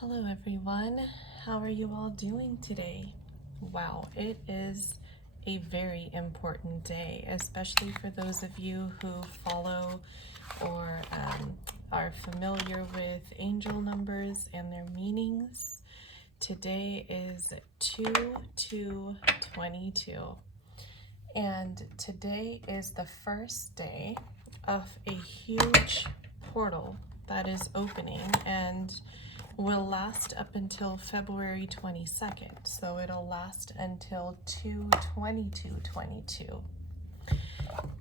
Hello everyone, how are you all doing today? Wow, it is a very important day, especially for those of you who follow or are familiar with angel numbers and their meanings. Today is 2/2/22, and today is the first day of a huge portal that is opening and will last up until February 22nd. So it'll last until 2/22/22.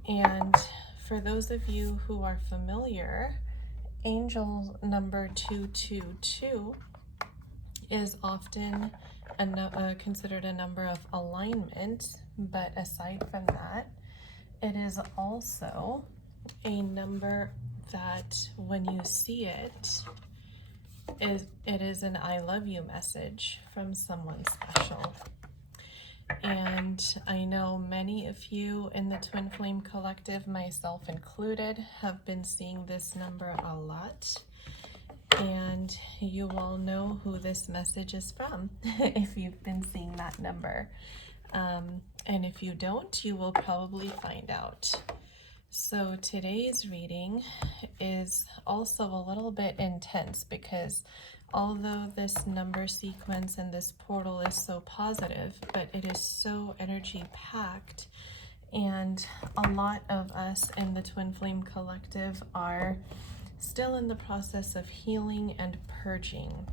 And for those of you who are familiar, angel number 222 is often considered a number of alignment, but aside from that, it is also a number that when you see it is an I love you message from someone special. And I know many of you in the Twin Flame Collective, myself included, have been seeing this number a lot. And you all know who this message is from if you've been seeing that number. And if you don't, you will probably find out. So today's reading is also a little bit intense because although this number sequence and this portal is so positive, but it is so energy packed, and a lot of us in the Twin Flame Collective are still in the process of healing and purging.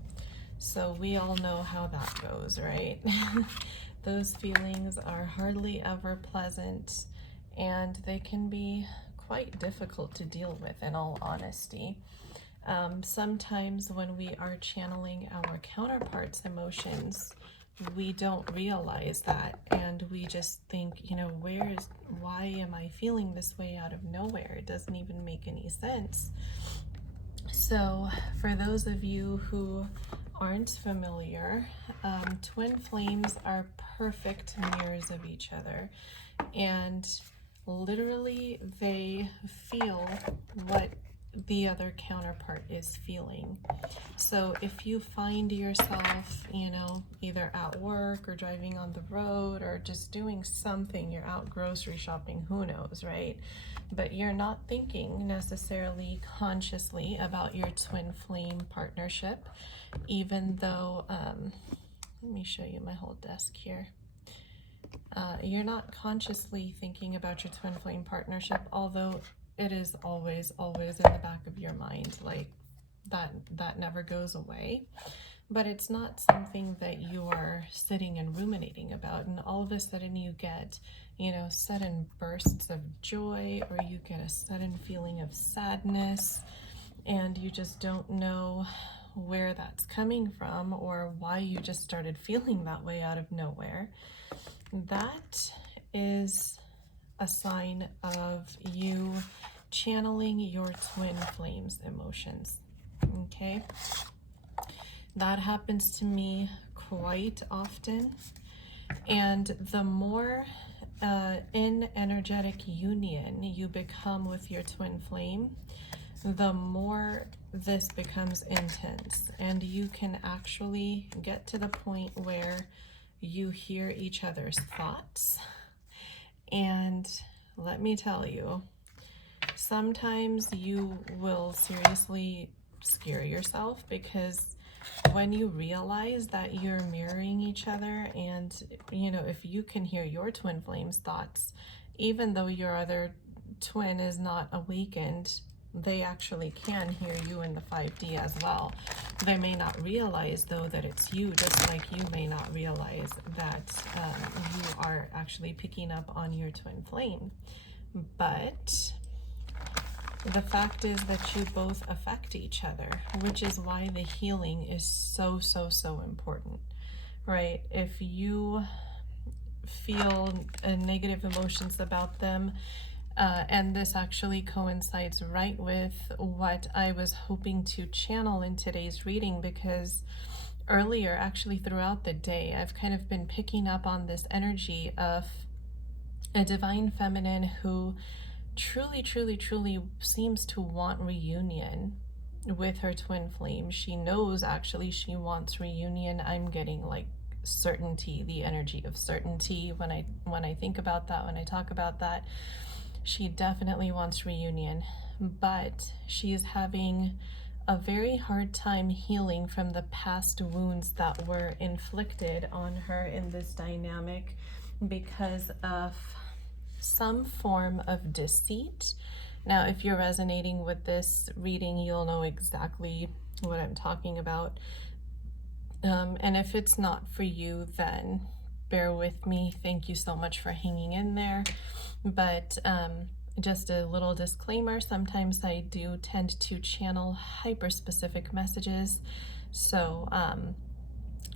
So we all know how that goes, right? Those feelings are hardly ever pleasant, and they can be quite difficult to deal with, in all honesty. Sometimes when we are channeling our counterparts' emotions, we don't realize that, and we just think, why am I feeling this way out of nowhere? It doesn't even make any sense. So for those of you who aren't familiar, twin flames are perfect mirrors of each other, and literally they feel what the other counterpart is feeling. So if you find yourself, either at work or driving on the road or just doing something, you're out grocery shopping, who knows, right? But you're not thinking necessarily consciously about your twin flame partnership, even though, let me show you my whole desk here. You're not consciously thinking about your twin flame partnership, although it is always in the back of your mind, like that never goes away. But it's not something that you are sitting and ruminating about, and all of a sudden you get, sudden bursts of joy, or you get a sudden feeling of sadness, and you just don't know where that's coming from or why you just started feeling that way out of nowhere. That is a sign of you channeling your twin flames emotions. Okay, that happens to me quite often, and the more in energetic union you become with your twin flame, the more this becomes intense, and you can actually get to the point where you hear each other's thoughts. And let me tell you, sometimes you will seriously scare yourself, because when you realize that you're mirroring each other, and if you can hear your twin flame's thoughts, even though your other twin is not awakened, they actually can hear you in the 5D as well. They may not realize, though, that it's you, just like you may not realize that you are actually picking up on your twin flame. But the fact is that you both affect each other, which is why the healing is so important, right? If you feel negative emotions about them, and this actually coincides right with what I was hoping to channel in today's reading, because earlier, actually throughout the day, I've kind of been picking up on this energy of a divine feminine who truly seems to want reunion with her twin flame. She knows actually she wants reunion. I'm getting like certainty, the energy of certainty when I think about that, when I talk about that. She definitely wants reunion, but she is having a very hard time healing from the past wounds that were inflicted on her in this dynamic because of some form of deceit. Now, if you're resonating with this reading, you'll know exactly what I'm talking about. And if it's not for you, then bear with me. Thank you so much for hanging in there. But just a little disclaimer, sometimes I do tend to channel hyper-specific messages. So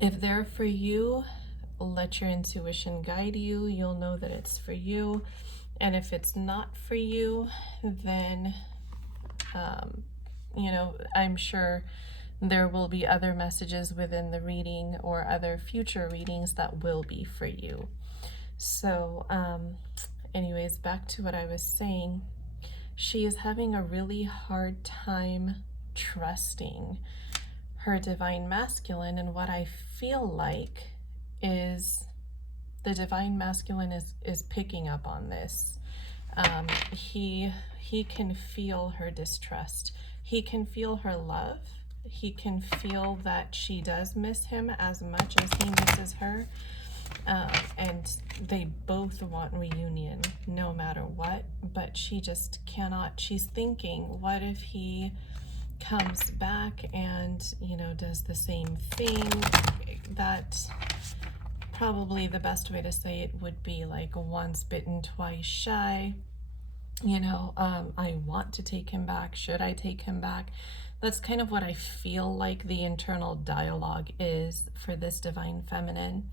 if they're for you, let your intuition guide you. You'll know that it's for you. And if it's not for you, then, you know, I'm sure there will be other messages within the reading or other future readings that will be for you. So, anyways, back to what I was saying. She is having a really hard time trusting her divine masculine, and what I feel like is the divine masculine is picking up on this. He can feel her distrust. He can feel her love. He can feel that she does miss him as much as he misses her. And they both want reunion no matter what, but she just cannot. She's thinking, what if he comes back and, you know, does the same thing? That probably the best way to say it would be like once bitten, twice shy. You know, I want to take him back. Should I take him back? That's kind of what I feel like the internal dialogue is for this divine feminine.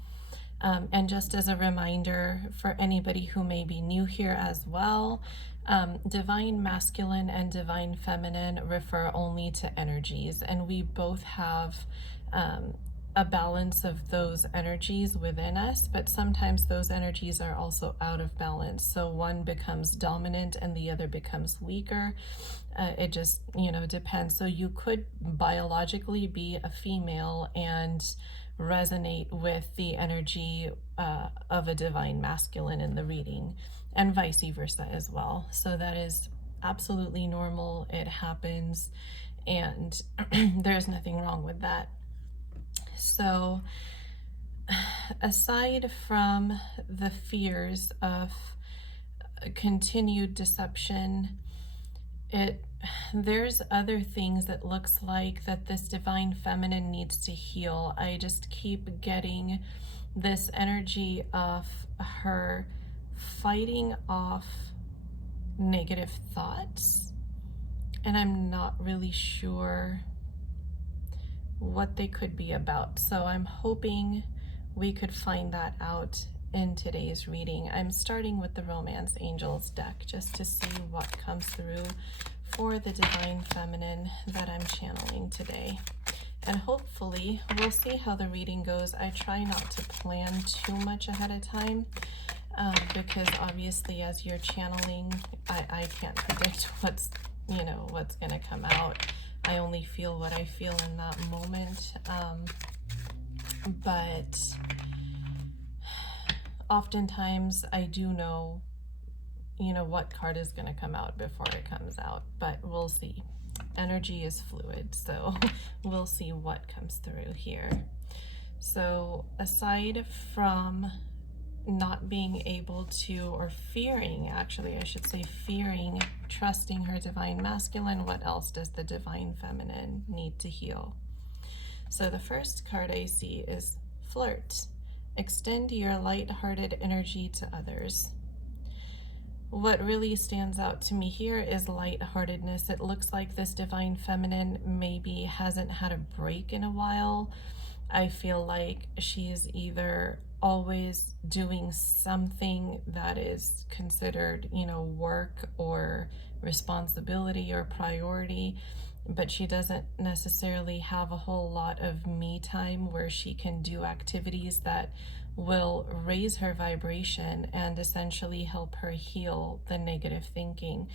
And just as a reminder for anybody who may be new here as well, divine masculine and divine feminine refer only to energies, and we both have a balance of those energies within us, but sometimes those energies are also out of balance. So one becomes dominant and the other becomes weaker. It just, you know, depends. So you could biologically be a female and resonate with the energy of a divine masculine in the reading, and vice versa as well. So that is absolutely normal. It happens, and there's nothing wrong with that. So aside from the fears of continued deception, there's other things that looks like that this divine feminine needs to heal. I just keep getting this energy of her fighting off negative thoughts, and I'm not really sure what they could be about. So I'm hoping we could find that out in today's reading. I'm starting with the Romance Angels deck just to see what comes through for the divine feminine that I'm channeling today. And hopefully we'll see how the reading goes. I try not to plan too much ahead of time because obviously as you're channeling, I can't predict what's gonna come out. I only feel what I feel in that moment. But oftentimes I do know, what card is going to come out before it comes out, but we'll see. Energy is fluid, so we'll see what comes through here. So aside from not being able to, or fearing, actually I should say fearing, trusting her divine masculine, what else does the divine feminine need to heal? So the first card I see is flirt. Extend your light-hearted energy to others. What really stands out to me here is lightheartedness. It looks like this divine feminine maybe hasn't had a break in a while. I feel like she's either always doing something that is considered, work or responsibility or priority, but she doesn't necessarily have a whole lot of me time where she can do activities that will raise her vibration and essentially help her heal the negative thinking.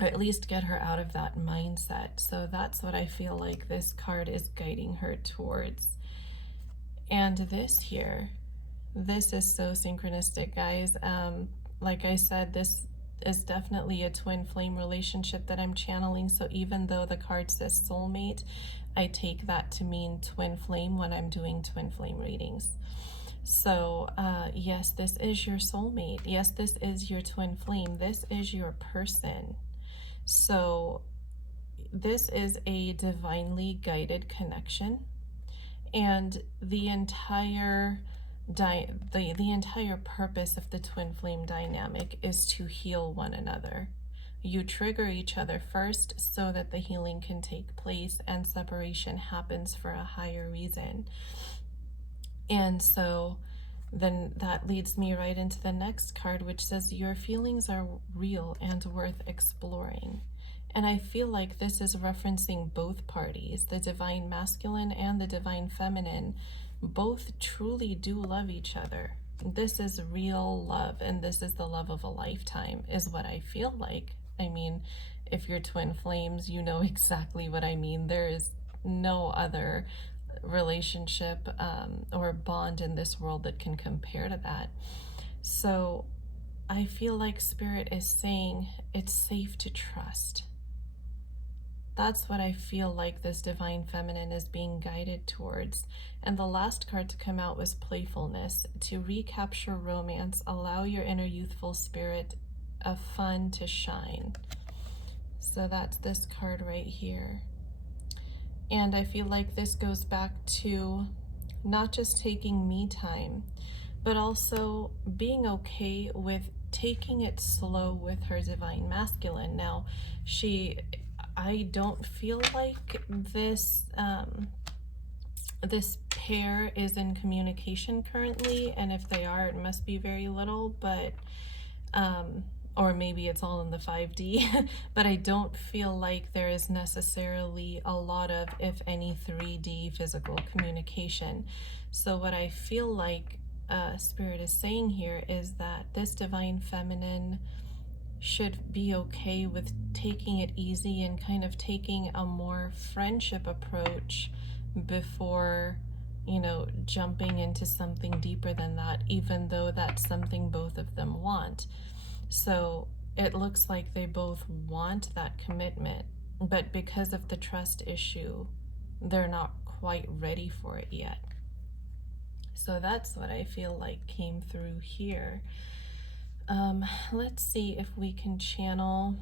or at least get her out of that mindset. So that's what I feel like this card is guiding her towards. And this here, this is so synchronistic, guys. Like I said, this is definitely a twin flame relationship that I'm channeling. So even though the card says soulmate, I take that to mean twin flame when I'm doing twin flame readings. So yes, this is your soulmate. Yes, this is your twin flame. This is your person. So this is a divinely guided connection, and the entire purpose of the twin flame dynamic is to heal one another. You trigger each other first so that the healing can take place and separation happens for a higher reason. And so then that leads me right into the next card, which says your feelings are real and worth exploring. And I feel like this is referencing both parties, the divine masculine and the divine feminine. Both truly do love each other. This is real love, and this is the love of a lifetime, is what I feel like. I mean, if you're twin flames, you know exactly what I mean. There is no other relationship or bond in this world that can compare to that. So I feel like Spirit is saying it's safe to trust. That's what I feel like this divine feminine is being guided towards. And the last card to come out was playfulness. To recapture romance, allow your inner youthful spirit of fun to shine. So that's this card right here. And I feel like this goes back to not just taking me time, but also being okay with taking it slow with her divine masculine. Now, I don't feel like this this pair is in communication currently, and if they are, it must be very little, but or maybe it's all in the 5D, but I don't feel like there is necessarily a lot of, if any, 3D physical communication. So what I feel like Spirit is saying here is that this divine feminine should be okay with taking it easy and kind of taking a more friendship approach before, you know, jumping into something deeper than that, even though that's something both of them want. So it looks like they both want that commitment, but because of the trust issue, they're not quite ready for it yet. So that's what I feel like came through here. Let's see if we can channel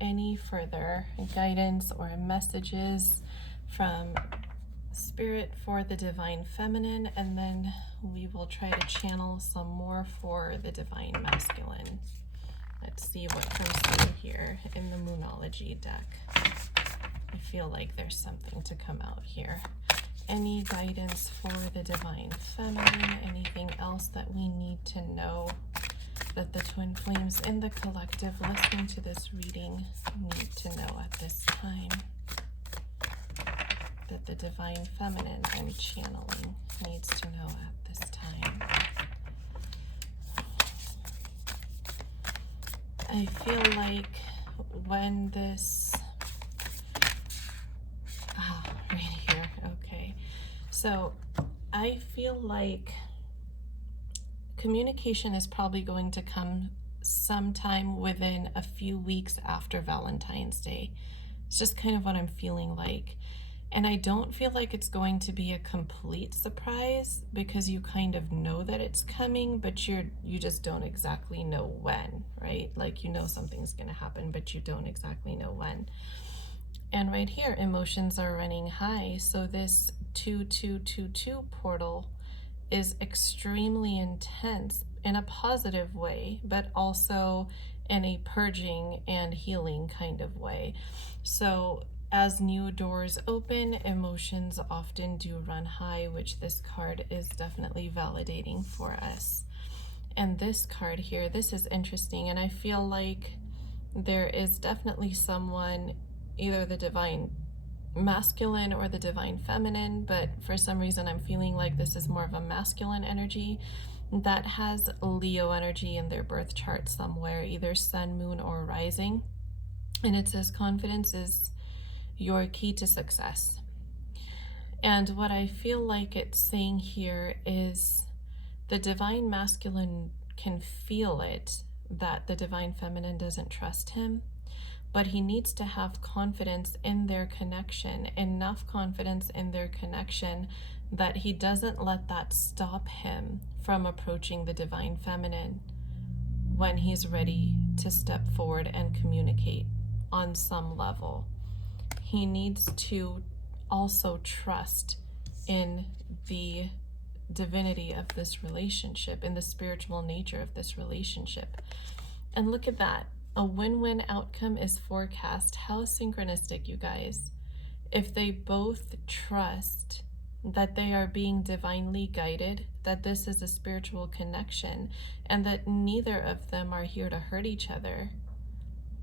any further guidance or messages from Spirit for the divine feminine, and then we will try to channel some more for the divine masculine. Let's see what comes through here in the Moonology deck. I feel like there's something to come out here. Any guidance for the divine feminine? Anything else that we need to know that the twin flames in the collective listening to this reading need to know at this time? That the divine feminine I'm channeling needs to know at this time. I feel like when this, right here, okay. So I feel like communication is probably going to come sometime within a few weeks after Valentine's Day. It's just kind of what I'm feeling like. And I don't feel like it's going to be a complete surprise, because you kind of know that it's coming, but you just don't exactly know when, right? Like, you know something's going to happen, but you don't exactly know when. And right here, emotions are running high. So this 2222 portal is extremely intense in a positive way, but also in a purging and healing kind of way. So as new doors open, emotions often do run high, which this card is definitely validating for us. And this card here, this is interesting, and I feel like there is definitely someone, either the divine masculine or the divine feminine, but for some reason I'm feeling like this is more of a masculine energy that has Leo energy in their birth chart somewhere, either sun, moon, or rising. And it says confidence is your key to success. And what I feel like it's saying here is the divine masculine can feel it, that the divine feminine doesn't trust him, but he needs to have confidence in their connection, enough confidence in their connection that he doesn't let that stop him from approaching the divine feminine when he's ready to step forward and communicate on some level. He needs to also trust in the divinity of this relationship, in the spiritual nature of this relationship. And look at that. A win-win outcome is forecast. How synchronistic, you guys. If they both trust that they are being divinely guided, that this is a spiritual connection, and that neither of them are here to hurt each other,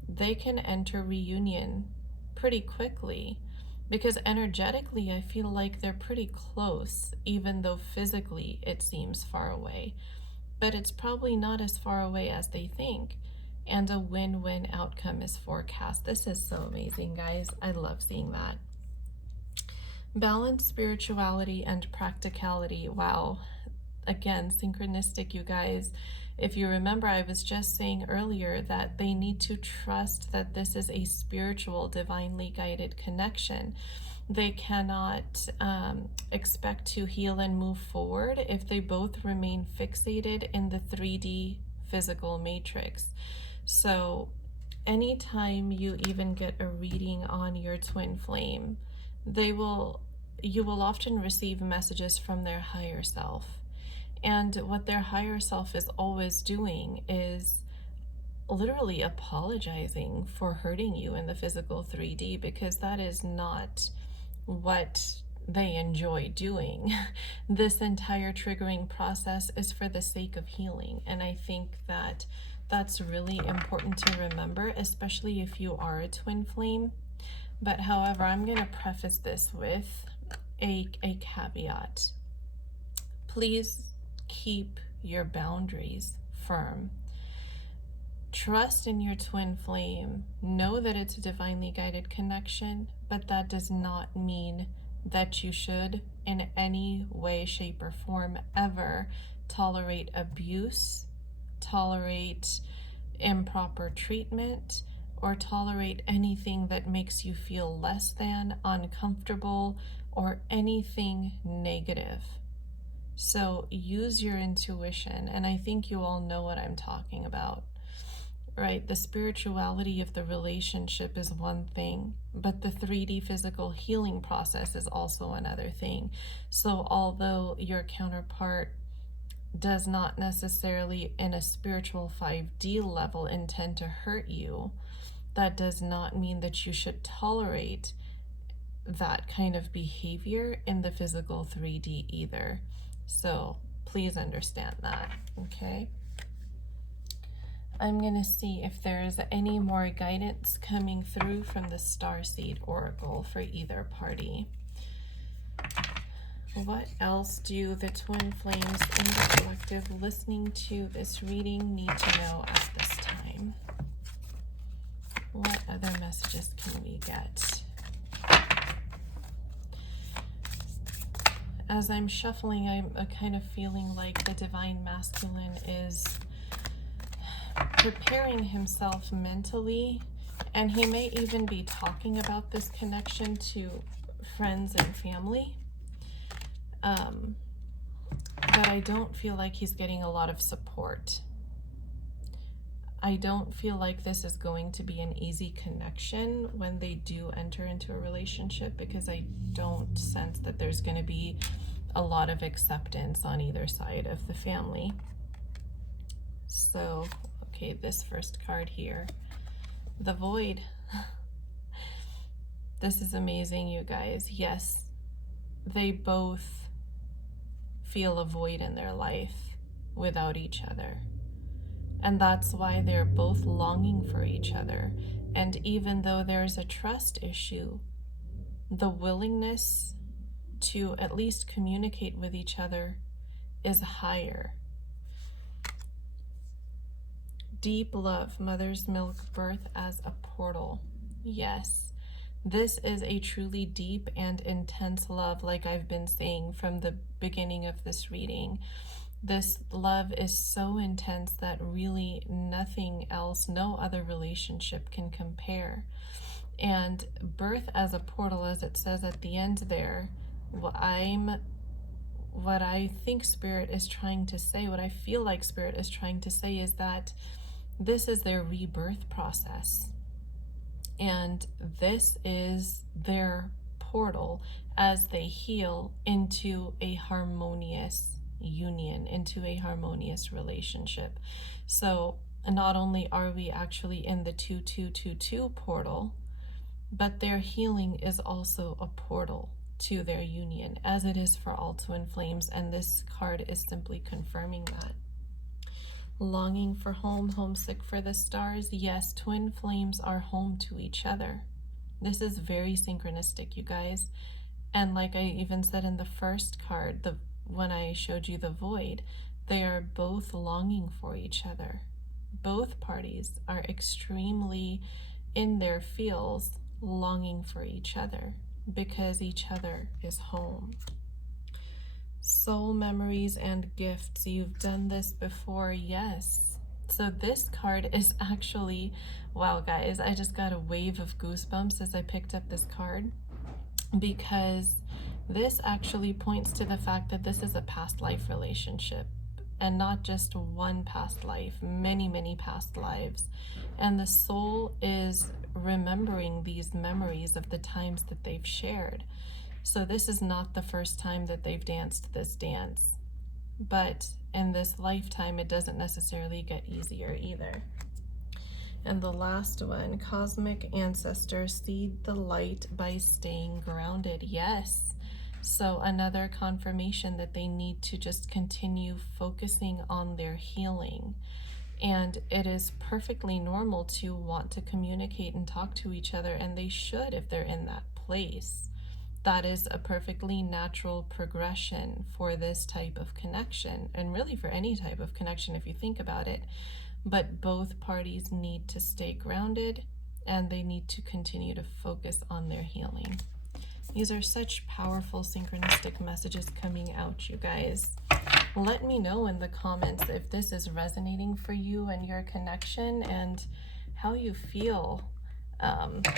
they can enter reunion pretty quickly. Because energetically, I feel like they're pretty close, even though physically it seems far away. But it's probably not as far away as they think. And a win-win outcome is forecast. This is so amazing, guys. I love seeing that. Balance, spirituality, and practicality. Wow. Again, synchronistic, you guys. If you remember, I was just saying earlier that they need to trust that this is a spiritual, divinely guided connection. They cannot expect to heal and move forward if they both remain fixated in the 3D physical matrix. So anytime you even get a reading on your twin flame, you will often receive messages from their higher self. And what their higher self is always doing is literally apologizing for hurting you in the physical 3D, because that is not what they enjoy doing. This entire triggering process is for the sake of healing. And I think that that's really important to remember, especially if you are a twin flame. But however, I'm going to preface this with a caveat. Please keep your boundaries firm. Trust in your twin flame. Know that it's a divinely guided connection, but that does not mean that you should in any way, shape, or form ever tolerate abuse, tolerate improper treatment, or tolerate anything that makes you feel less than, uncomfortable, or anything negative. So use your intuition, and I think you all know what I'm talking about, right? The spirituality of the relationship is one thing, but the 3D physical healing process is also another thing. So although your counterpart does not necessarily in a spiritual 5D level intend to hurt you, that does not mean that you should tolerate that kind of behavior in the physical 3D either. So please understand that, okay? I'm going to see if there's any more guidance coming through from the Starseed Oracle for either party. What else do the twin flames in the collective listening to this reading need to know at this time? What other messages can we get? As I'm shuffling, I'm kind of feeling like the divine masculine is preparing himself mentally, and he may even be talking about this connection to friends and family. But I don't feel like he's getting a lot of support. I don't feel like this is going to be an easy connection when they do enter into a relationship, because I don't sense that there's going to be a lot of acceptance on either side of the family. So, okay, this first card here, the Void. This is amazing, you guys. Yes, they both feel a void in their life without each other. And that's why they're both longing for each other. And even though there's a trust issue, the willingness to at least communicate with each other is higher. Deep love, mother's milk, birth as a portal. Yes, this is a truly deep and intense love, like I've been saying from the beginning of this reading. This love is so intense that really nothing else, no other relationship can compare. And birth as a portal, as it says at the end there, what I think Spirit is trying to say, what I feel like Spirit is trying to say is that this is their rebirth process. And this is their portal as they heal into a harmonious union, into a harmonious relationship. So not only are we actually in the 2222 portal, but their healing is also a portal to their union, as it is for all twin flames, and this card is simply confirming that. Longing for home, homesick for the stars. Yes, twin flames are home to each other. This is very synchronistic, you guys. And like I even said in the first card, when I showed you the void, they are both longing for each other. Both parties are extremely in their feels longing for each other because each other is home. Soul memories and gifts. You've done this before. Yes. So this card is actually, wow guys, I just got a wave of goosebumps as I picked up this card, because this actually points to the fact that this is a past life relationship, and not just one past life, many past lives. And the soul is remembering these memories of the times that they've shared. So this is not the first time that they've danced this dance, but in this lifetime it doesn't necessarily get easier either. And the last one, cosmic ancestors seed the light by staying grounded. Yes. So another confirmation that they need to just continue focusing on their healing. And it is perfectly normal to want to communicate and talk to each other, and they should if they're in that place. That is a perfectly natural progression for this type of connection, and really for any type of connection if you think about it. But both parties need to stay grounded, and they need to continue to focus on their healing. These are such powerful synchronistic messages coming out, you guys. Let me know in the comments if this is resonating for you and your connection and how you feel.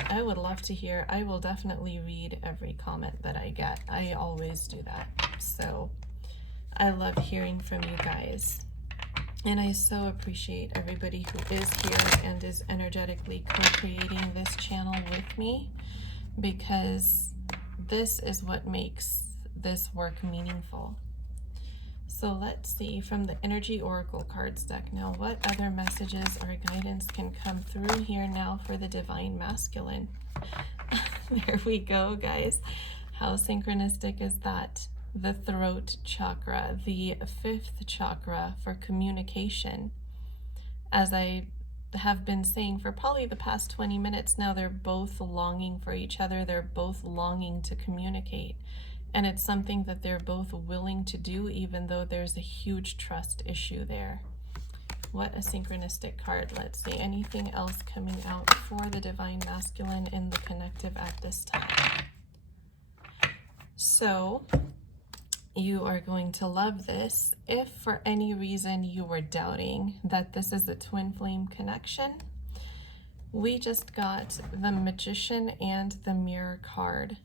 I would love to hear. I will definitely read every comment that I get. I always do that. So I love hearing from you guys. And I so appreciate everybody who is here and is energetically co-creating this channel with me, because this is what makes this work meaningful. So let's see from the Energy Oracle cards deck now, what other messages or guidance can come through here now for the Divine Masculine. There we go, guys. How synchronistic is that? The throat chakra, the 5th chakra for communication. As I have been saying for probably the past 20 minutes now, they're both longing for each other. They're both longing to communicate. And it's something that they're both willing to do, even though there's a huge trust issue there. What a synchronistic card. Let's see, anything else coming out for the Divine Masculine in the connective at this time? So you are going to love this. If for any reason you were doubting that this is a twin flame connection, we just got the Magician and the Mirror card.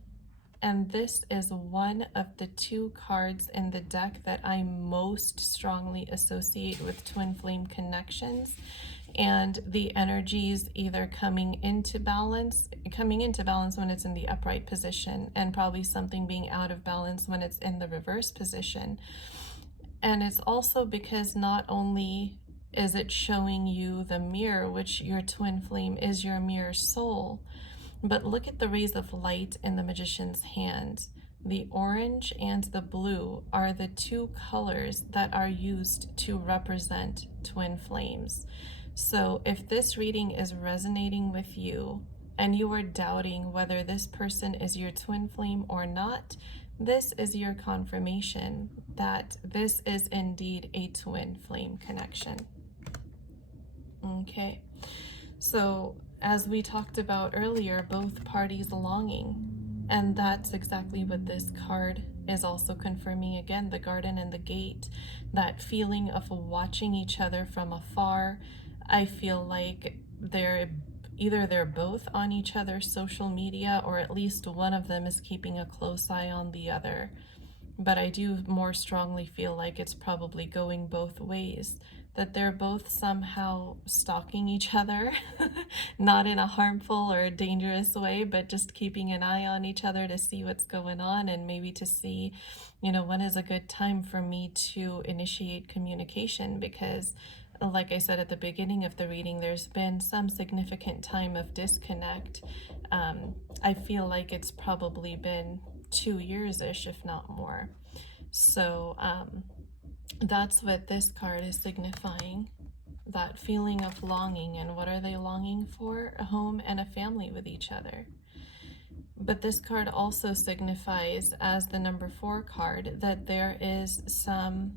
And this is one of the 2 cards in the deck that I most strongly associate with twin flame connections, and the energies either coming into balance when it's in the upright position, and probably something being out of balance when it's in the reverse position. And it's also because not only is it showing you the mirror, which your twin flame is your mirror soul, but look at the rays of light in the Magician's hand. The orange and the blue are the 2 colors that are used to represent twin flames. So if this reading is resonating with you and you are doubting whether this person is your twin flame or not, this is your confirmation that this is indeed a twin flame connection. Okay, so as we talked about earlier, both parties longing, and that's exactly what this card is also confirming again, the garden and the gate, that feeling of watching each other from afar. I feel like they're both on each other's social media, or at least one of them is keeping a close eye on the other. But I do more strongly feel like it's probably going both ways, that they're both somehow stalking each other, not in a harmful or dangerous way, but just keeping an eye on each other to see what's going on, and maybe to see, when is a good time for me to initiate communication. Because, like I said at the beginning of the reading, there's been some significant time of disconnect. I feel like it's probably been 2 years-ish, if not more. So that's what this card is signifying, that feeling of longing. And what are they longing for? A home and a family with each other. But this card also signifies, as the number 4 card, that there is some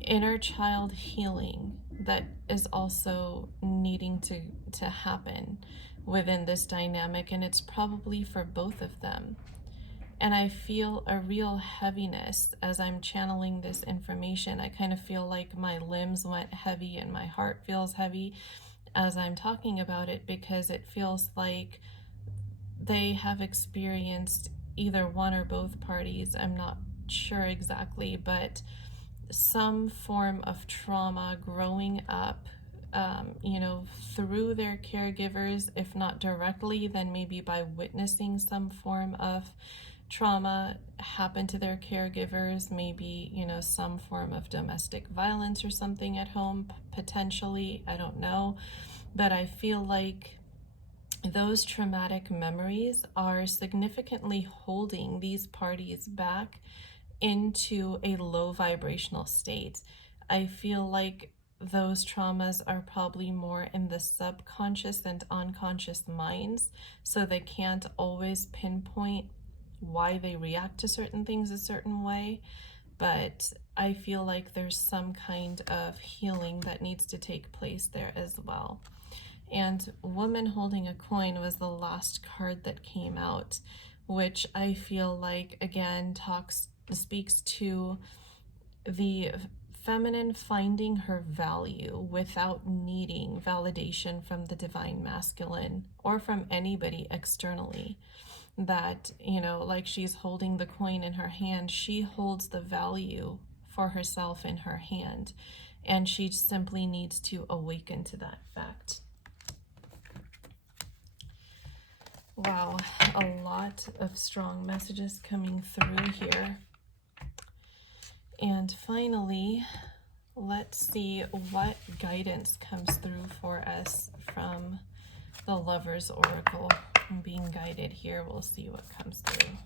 inner child healing that is also needing to happen within this dynamic, and it's probably for both of them. And I feel a real heaviness as I'm channeling this information. I kind of feel like my limbs went heavy and my heart feels heavy as I'm talking about it, because it feels like they have experienced, either one or both parties, I'm not sure exactly, but some form of trauma growing up, through their caregivers, if not directly, then maybe by witnessing some form of trauma happen to their caregivers, maybe, some form of domestic violence or something at home, potentially, I don't know. But I feel like those traumatic memories are significantly holding these parties back into a low vibrational state. I feel like those traumas are probably more in the subconscious and unconscious minds, so they can't always pinpoint why they react to certain things a certain way. But I feel like there's some kind of healing that needs to take place there as well. And Woman Holding a Coin was the last card that came out, which I feel like, again, speaks to the feminine finding her value without needing validation from the divine masculine or from anybody externally. That, like she's holding the coin in her hand, she holds the value for herself in her hand, and she simply needs to awaken to that fact. Wow, a lot of strong messages coming through here. And finally, let's see what guidance comes through for us from the Lover's Oracle. I'm being guided here. We'll see what comes through.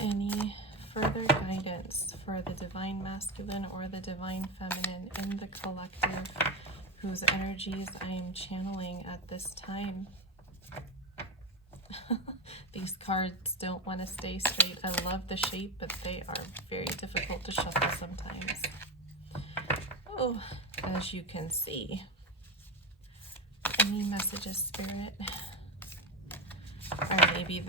Any further guidance for the divine masculine or the divine feminine in the collective, whose energies I am channeling at this time? These cards don't want to stay straight. I love the shape, but they are very difficult to shuffle sometimes. Oh, as you can see. Any messages, Spirit? Or maybe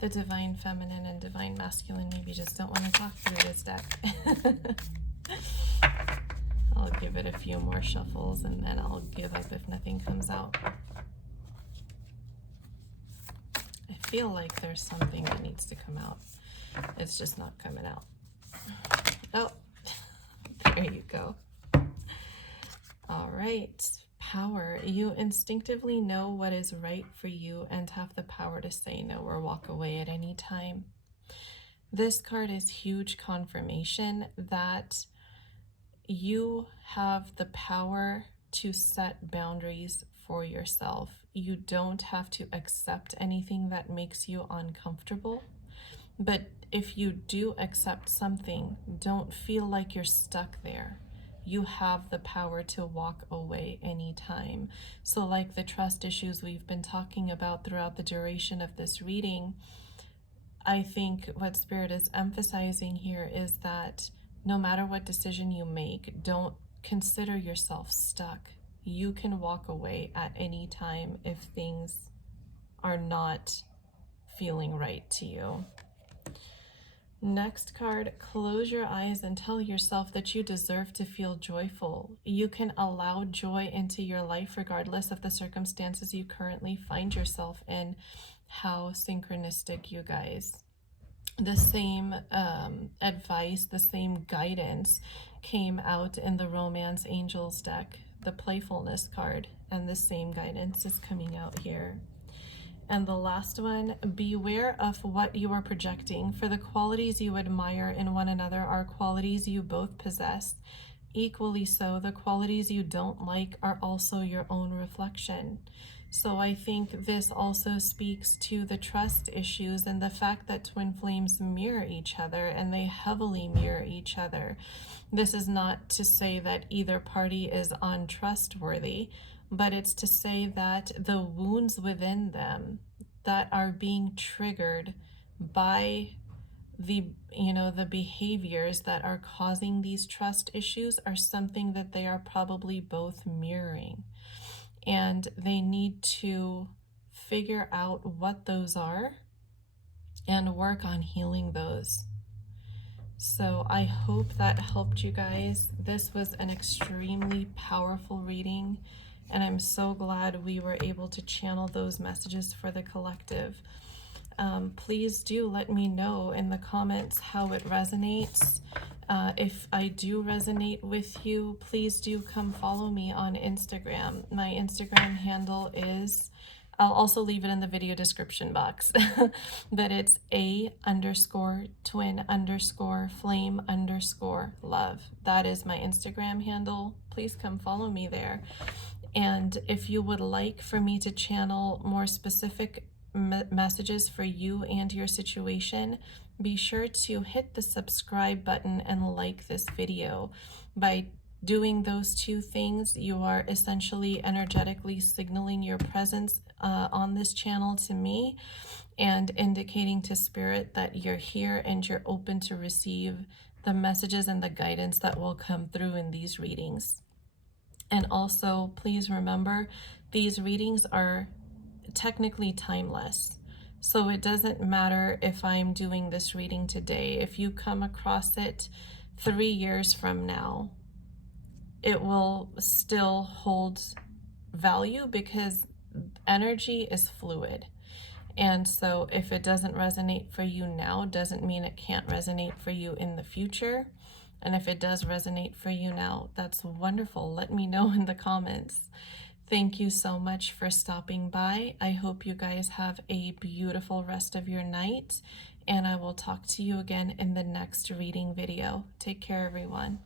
the divine feminine and divine masculine maybe just don't want to talk through this deck. I'll give it a few more shuffles and then I'll give up if nothing comes out. I feel like there's something that needs to come out. It's just not coming out. Oh, there you go. All right. Power. You instinctively know what is right for you and have the power to say no or walk away at any time. This card is huge confirmation that you have the power to set boundaries for yourself. You don't have to accept anything that makes you uncomfortable. But if you do accept something, don't feel like you're stuck there. you have the power to walk away anytime. So like the trust issues we've been talking about throughout the duration of this reading, I think what Spirit is emphasizing here is that no matter what decision you make, don't consider yourself stuck. You can walk away at any time if things are not feeling right to you. Next card, close your eyes and tell yourself that you deserve to feel joyful. You can allow joy into your life regardless of the circumstances you currently find yourself in. How synchronistic, you guys. The same advice, the same guidance came out in the Romance Angels deck, the playfulness card, and the same guidance is coming out here. And the last one, beware of what you are projecting, for the qualities you admire in one another are qualities you both possess. Equally so, the qualities you don't like are also your own reflection. So I think this also speaks to the trust issues and the fact that twin flames mirror each other, and they heavily mirror each other. This is not to say that either party is untrustworthy, but it's to say that the wounds within them that are being triggered by the behaviors that are causing these trust issues are something that they are probably both mirroring, and they need to figure out what those are and work on healing those. So I hope that helped you guys. This was an extremely powerful reading, and I'm so glad we were able to channel those messages for the collective. Please do let me know in the comments how it resonates. If I do resonate with you, please do come follow me on Instagram. My Instagram handle is, I'll also leave it in the video description box, but it's a_twin_flame_love. That is my Instagram handle. Please come follow me there. And if you would like for me to channel more specific messages for you and your situation, be sure to hit the subscribe button and like this video. By doing those two things, you are essentially energetically signaling your presence on this channel to me, and indicating to Spirit that you're here and you're open to receive the messages and the guidance that will come through in these readings. And also, please remember, these readings are technically timeless. So it doesn't matter if I'm doing this reading today. If you come across it 3 years from now, it will still hold value because energy is fluid. And so if it doesn't resonate for you now, doesn't mean it can't resonate for you in the future. And if it does resonate for you now, that's wonderful. Let me know in the comments. Thank you so much for stopping by. I hope you guys have a beautiful rest of your night, and I will talk to you again in the next reading video. Take care, everyone.